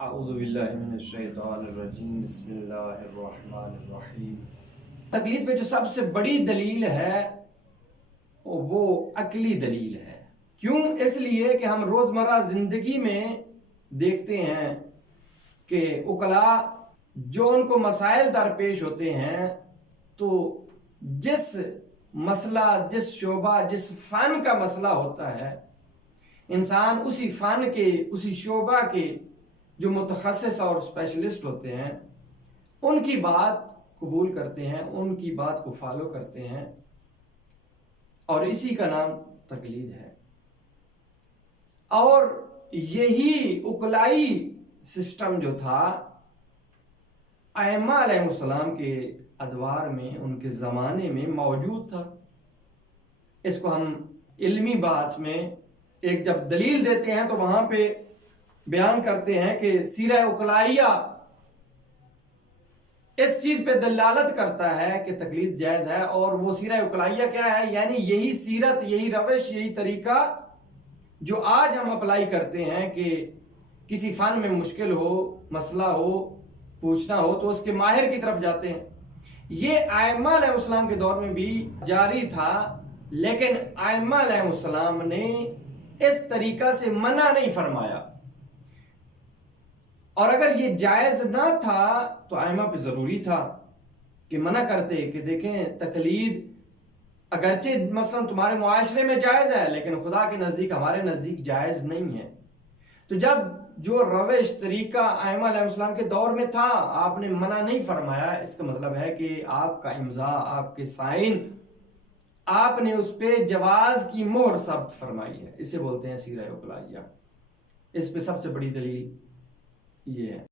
اعوذ باللہ من الشیطان الرجیم بسم اللہ الرحمن الرحیم۔ تقلید پہ جو سب سے بڑی دلیل ہے وہ عقلی دلیل ہے۔ کیوں؟ اس لیے کہ ہم روزمرہ زندگی میں دیکھتے ہیں کہ عقلاء جو ان کو مسائل درپیش ہوتے ہیں تو جس مسئلہ، جس شعبہ، جس فن کا مسئلہ ہوتا ہے، انسان اسی فن کے، اسی شعبہ کے جو متخصص اور اسپیشلسٹ ہوتے ہیں ان کی بات قبول کرتے ہیں، ان کی بات کو فالو کرتے ہیں، اور اسی کا نام تقلید ہے۔ اور یہی عقلائی سسٹم جو تھا ائمہ علیہ السلام کے ادوار میں، ان کے زمانے میں موجود تھا۔ اس کو ہم علمی بحث میں ایک جب دلیل دیتے ہیں تو وہاں پہ بیان کرتے ہیں کہ سیرہ عقلائیہ اس چیز پہ دلالت کرتا ہے کہ تقلید جائز ہے۔ اور وہ سیرہ عقلائیہ کیا ہے؟ یعنی یہی سیرت، یہی روش، یہی طریقہ جو آج ہم اپلائی کرتے ہیں کہ کسی فن میں مشکل ہو، مسئلہ ہو، پوچھنا ہو تو اس کے ماہر کی طرف جاتے ہیں۔ یہ ائمہ علیہ السلام کے دور میں بھی جاری تھا، لیکن ائمہ علیہ السلام نے اس طریقہ سے منع نہیں فرمایا۔ اور اگر یہ جائز نہ تھا تو ائمہ پہ ضروری تھا کہ منع کرتے کہ دیکھیں تقلید اگرچہ مثلا تمہارے معاشرے میں جائز ہے لیکن خدا کے نزدیک، ہمارے نزدیک جائز نہیں ہے۔ تو جب جو روش، طریقہ ائمہ علیہ السلام کے دور میں تھا، آپ نے منع نہیں فرمایا، اس کا مطلب ہے کہ آپ کا امضا، آپ کے سائن، آپ نے اس پہ جواز کی مہر ثبت فرمائی ہے۔ اسے بولتے ہیں سیرہ عقلائیہ۔ اس پہ سب سے بڑی دلیل یہ ہے۔